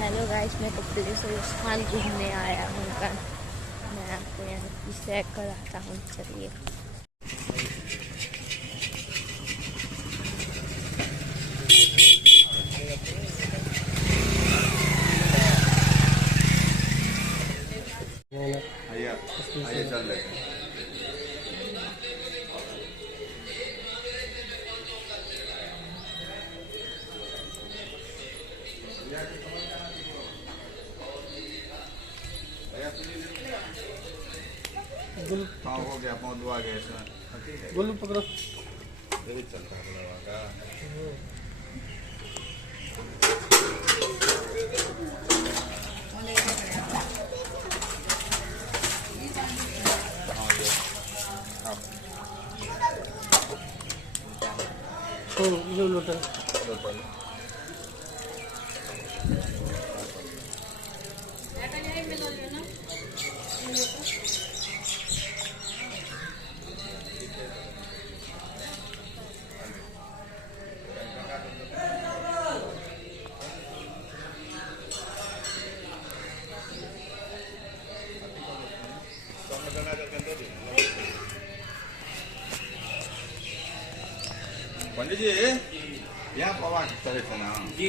Hello guys, मैं कपिलेश्वर स्थान घूमने आया हूँ। मैं आपको यहाँ की सैर कराता हूँ, चलिए। आइए चल रहे हैं। हाँ हो गया, पहुँचवा गया इसमें। गोलू पकड़ो। ये भी चलता है बुलावा का। ये लोटा पंडित जी यहाँ पवा चले थे ना जी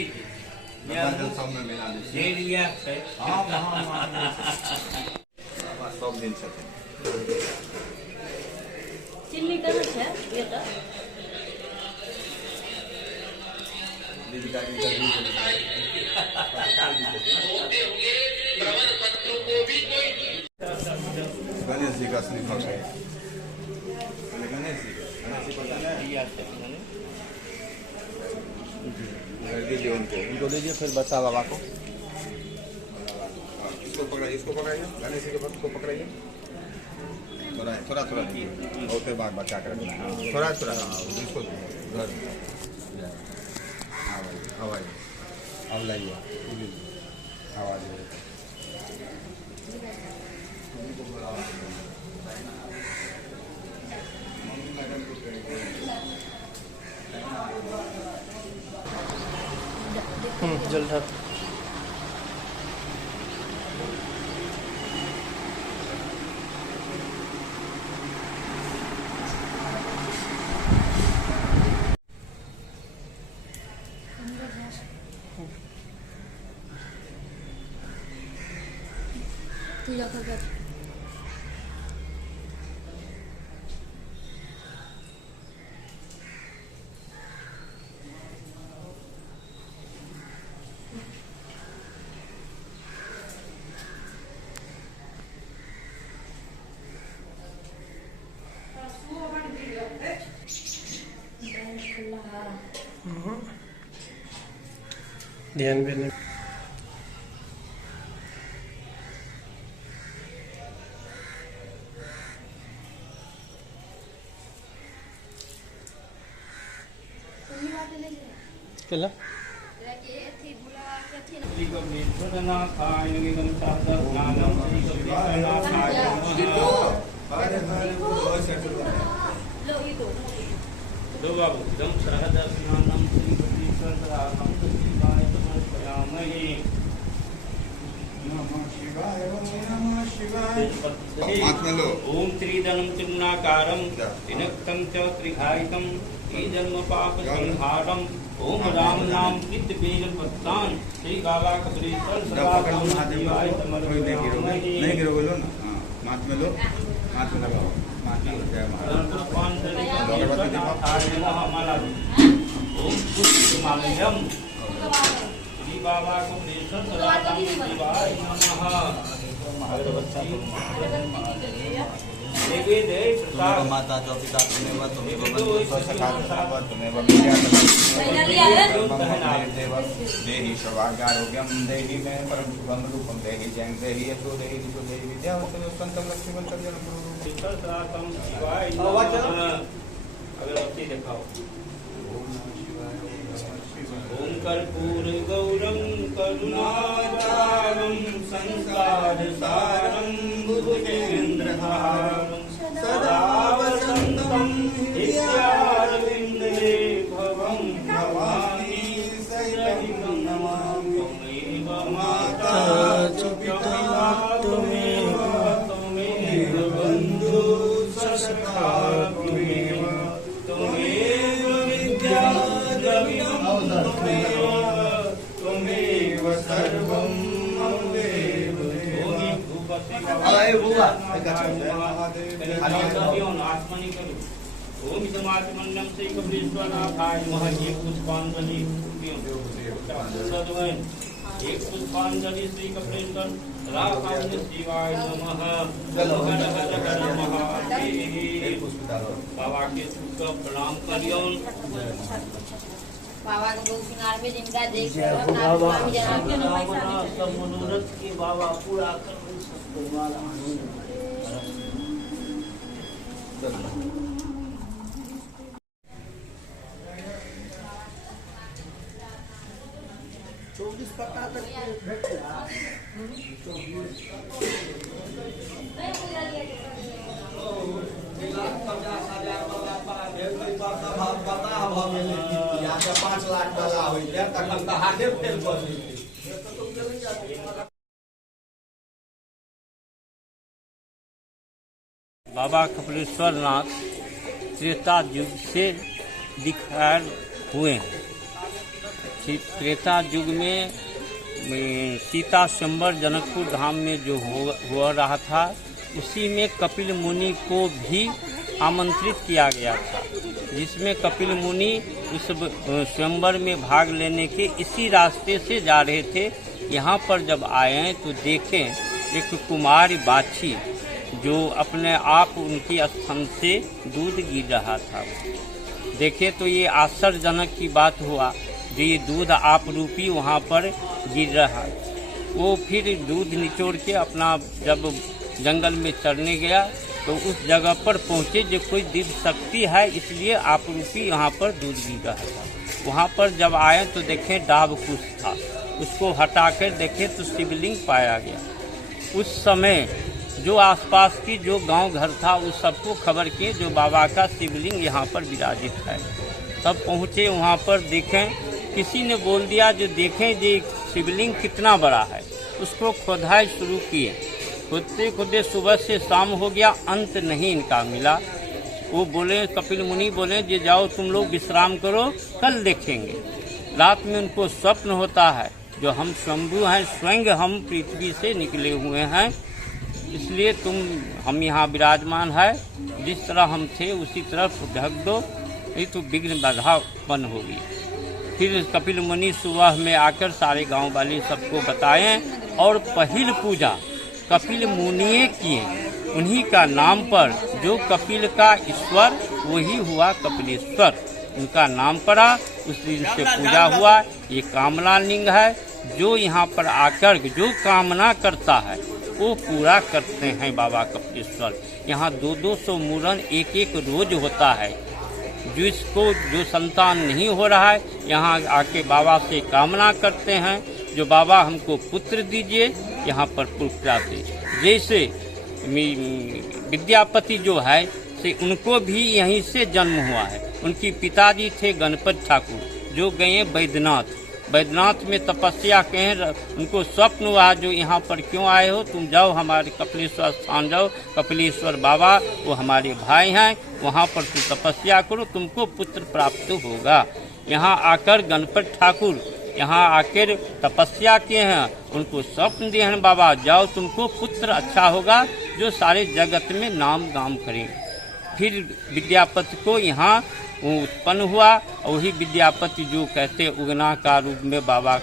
सब में मिला जी लिया हाँ सब दिन से चिल्ली कहाँ है ये तो? दीदी का इंटरव्यू गणेश जी का श्रीफल है। गणेश जी पता है दीजिए उनको दीजिए, फिर बच्चा बाबा को। इसको पकड़ाइए गणेश जी के को पकड़ाइए। थोड़ा बहुत बार बचा कर थोड़ा इसको घर आवाज अब लाइए आवाज जल ढक पूजा कर ध्यान भी नहीं। चला लो बाबू दम सरहदर्शनानम ओम त्रिदलम त्रिगुणाकारम त्रिनक्तम च त्रिघायितम जन्म पाप संहारम ओम राम नाम कृत बेल पत्तान श्री बाबा कपिलेश्वर सदा शिवाय नहीं गिरोगे लो ना। हाथ में लो, हाथ में लगाओ, हाथ में जय महाराज। ओम पुष्पमालयम श्री बाबा कपिलेश्वर सदा शिवाय नमः। माता जो पिता तुम्हें व तुम्हें देहि सर्वागारोग्यम देहि में परम शुभम रूपम देहि जैन देहि यशो देहि दिशो देहि विद्यावंतम संतम लक्ष्मीवंतम जन अगरबत्ती दिखाओ। ओम कर्पूर गौरम करुणाचारम संसार सारम भुजगेन्द्रहारम सदा वसंतम भवम भवानी सहितं नमामि। तदेव सर्वं देव ओम इदमात्मन्नं से कपिलेश्वरनाथाय नमः। एक पुष्पांजलि एक पुष्पांजलि श्री कपिलेश्वर राघव शिवाय नमः। हर हर हर महादेव। बाबा के सबको प्रणाम करियो। बाबा के बहुत सिंगार में जिनका देख सब मनोरथ के बाबा पूरा कर बाबा कपिलेश्वर नाथ त्रेता युग से दिखार हुए हैं। त्रेता युग में सीता स्वयंवर जनकपुर धाम में जो हो रहा था, उसी में कपिल मुनि को भी आमंत्रित किया गया था, जिसमें कपिल मुनि उस स्वयंवर में भाग लेने के इसी रास्ते से जा रहे थे। यहाँ पर जब आए तो देखें एक कुमारी बाछी जो अपने आप उनकी स्तन से दूध गिर रहा था। देखे तो ये आश्चर्यजनक की बात हुआ, जो ये दूध आप रूपी वहाँ पर गिर रहा। वो फिर दूध निचोड़ के अपना जब जंगल में चरने गया तो उस जगह पर पहुँचे जो कोई दिव्य शक्ति है, इसलिए आप रूपी यहाँ पर दूध गिर रहा था। वहाँ पर जब आए तो देखें डाब कुश था, उसको हटाकर देखे तो शिवलिंग पाया गया। उस समय जो आसपास की जो गांव घर था उस सबको खबर किए जो बाबा का शिवलिंग यहाँ पर विराजित है। तब पहुँचे वहाँ पर देखें, किसी ने बोल दिया जो देखें ये शिवलिंग कितना बड़ा है। उसको खोदाई शुरू किए, खोदते खोदते सुबह से शाम हो गया, अंत नहीं इनका मिला। वो बोले, कपिल मुनि बोले जे जाओ तुम लोग विश्राम करो, कल देखेंगे। रात में उनको स्वप्न होता है जो हम शंभु हैं, स्वयं हम पृथ्वी से निकले हुए हैं, इसलिए हम यहाँ विराजमान है, जिस तरह हम थे उसी तरफ ढक दो, नहीं तो विघ्न बाधा बन होगी। फिर कपिल मुनि सुबह में आकर सारे गांव वाले सबको बताएं और पहली पूजा कपिल मुनि किए। उन्हीं का नाम पर जो कपिल का ईश्वर वही हुआ कपिलेश्वर, उनका नाम पड़ा, उस दिन से पूजा हुआ। ये कामना लिंग है, जो यहाँ पर आकर जो कामना करता है वो पूरा करते हैं बाबा कपिलेश्वर। यहाँ 200 मूरन एक रोज होता है। जो संतान नहीं हो रहा है यहाँ आके बाबा से कामना करते हैं, जो बाबा हमको पुत्र दीजिए, यहाँ पर पुत्र दे। जैसे विद्यापति जो है से उनको भी यहीं से जन्म हुआ है। उनकी पिताजी थे गणपत ठाकुर, जो गए बैद्यनाथ में तपस्या कहें। उनको स्वप्न हुआ जो यहाँ पर क्यों आए हो, तुम जाओ हमारे कपिलेश्वर स्थान जाओ, कपिलेश्वर बाबा वो हमारे भाई हैं, वहाँ पर तुम तपस्या करो, तुमको पुत्र प्राप्त होगा। यहाँ आकर गणपत ठाकुर यहाँ आकर तपस्या किए हैं, उनको स्वप्न दिए हैं बाबा जाओ तुमको पुत्र अच्छा होगा जो सारे जगत में नाम गाम करें। फिर विद्यापति को यहाँ उत्पन्न हुआ, और वही विद्यापति जो कहते उगना का रूप में बाबा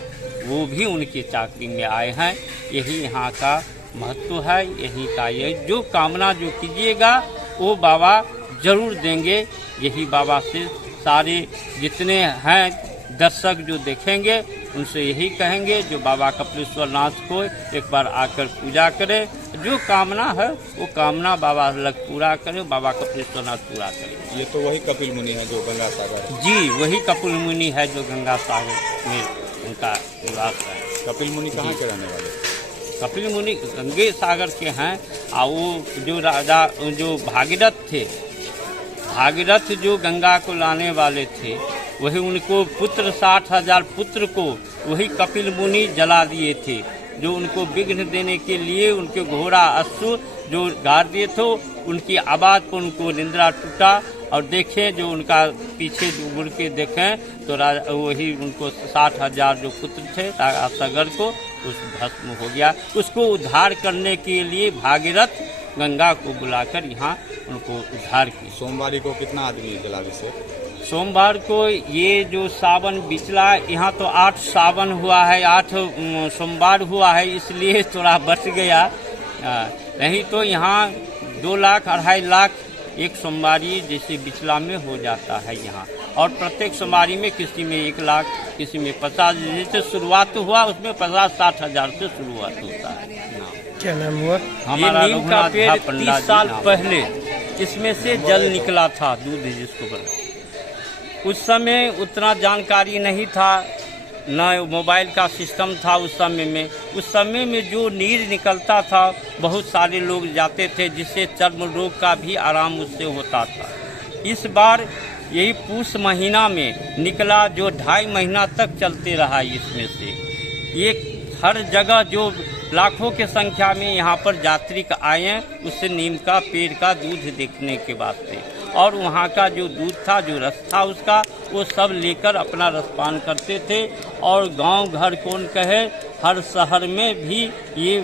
वो भी उनके चाकरी में आए हैं। यही यहाँ का महत्व है, यही का ये जो कामना जो कीजिएगा वो बाबा जरूर देंगे। यही बाबा से सारे जितने हैं दर्शक जो देखेंगे उनसे यही कहेंगे जो बाबा कपिलेश्वर नाथ को एक बार आकर पूजा करें, जो कामना है वो कामना बाबा लग पूरा करें, बाबा कपिलेश्वर नाथ पूरा करें। ये तो वही कपिल मुनि है जो गंगा सागर है। जी वही कपिल मुनि है जो गंगा सागर में उनका निवास है। कपिल मुनि कहाँ के रहने वाले? कपिल मुनि गंगे सागर के हैं। और वो जो राजा जो भागीरथ थे, भागीरथ जो गंगा को लाने वाले थे, वही उनको पुत्र 60,000 पुत्र को वही कपिल मुनि जला दिए थे, जो उनको विघ्न देने के लिए उनके घोड़ा अश्व जो गाड़ दिए थे, उनकी आवाज़ पर उनको निंद्रा टूटा और देखें जो उनका पीछे मुड़ के देखें तो वही उनको 60,000 जो पुत्र थे सगर को उस भस्म हो गया। उसको उद्धार करने के लिए भागीरथ गंगा को बुलाकर यहाँ उनको उद्धार किया। सोमवारी को कितना आदमी जलाभिषेक? सोमवार को ये जो सावन बिचला, यहाँ तो 8 सावन हुआ है, 8 सोमवार हुआ है, इसलिए थोड़ा बच गया। नहीं तो यहाँ 2 लाख 2.5 लाख एक सोमवारी जैसे बिचला में हो जाता है यहाँ। और प्रत्येक सोमवारी में किसी में 1 लाख, किसी में 50, जैसे शुरुआत हुआ उसमें 50-60 हजार से शुरुआत होता है। क्या नाम हुआ? हमारा नीम का पेड़ 30 साल पहले इसमें से जल निकला था, दूध जिसको बोला। उस समय उतना जानकारी नहीं था, न मोबाइल का सिस्टम था उस समय में। उस समय में जो नीर निकलता था बहुत सारे लोग जाते थे, जिससे चर्म रोग का भी आराम उससे होता था। इस बार यही पूस महीना में निकला, जो 2.5 महीना तक चलते रहा। इसमें से ये हर जगह जो लाखों के संख्या में यहाँ पर यात्रिक आए उससे नीम का पेड़ का दूध देखने के वास्ते, और वहाँ का जो दूध था, जो रस था उसका, वो सब लेकर अपना रसपान करते थे। और गांव घर कौन कहे, हर शहर में भी ये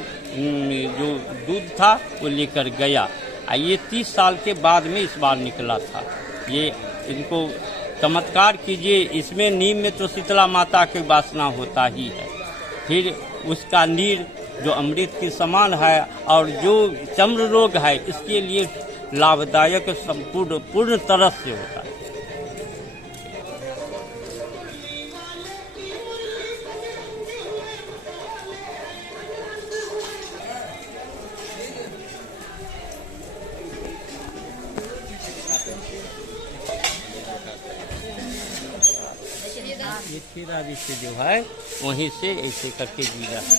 जो दूध था वो लेकर गया। ये 30 साल के बाद में इस बार निकला था। ये इनको चमत्कार कीजिए, इसमें नीम में तो शीतला माता की वासना होता ही है, फिर उसका नीर जो अमृत के समान है, और जो चर्म रोग है इसके लिए लाभदायक संपूर्ण पूर्ण तरह से होता है। ये खीरा भी से जो है वहीं से ऐसे करके गिरा है।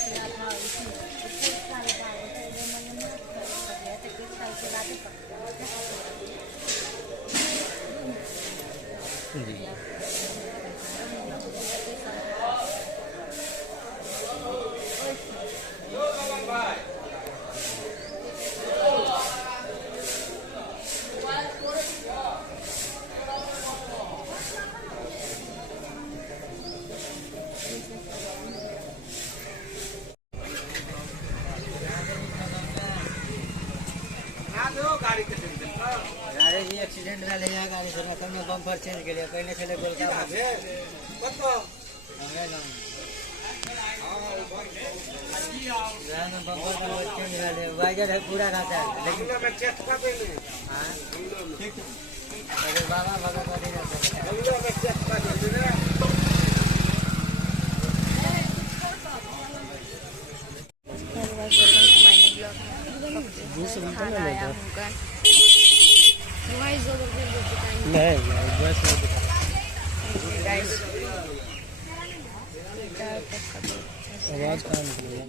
गाड़ी एक्सीडेंट भेल है, गाड़ी से कम बम्पर चेंज के लिए पहले चले गोलका बम्पर चेंज भेल है, वाइजर है पूरा रहता है, लेकिन बाबा भगवती आवाज कहाँ निकलेगा?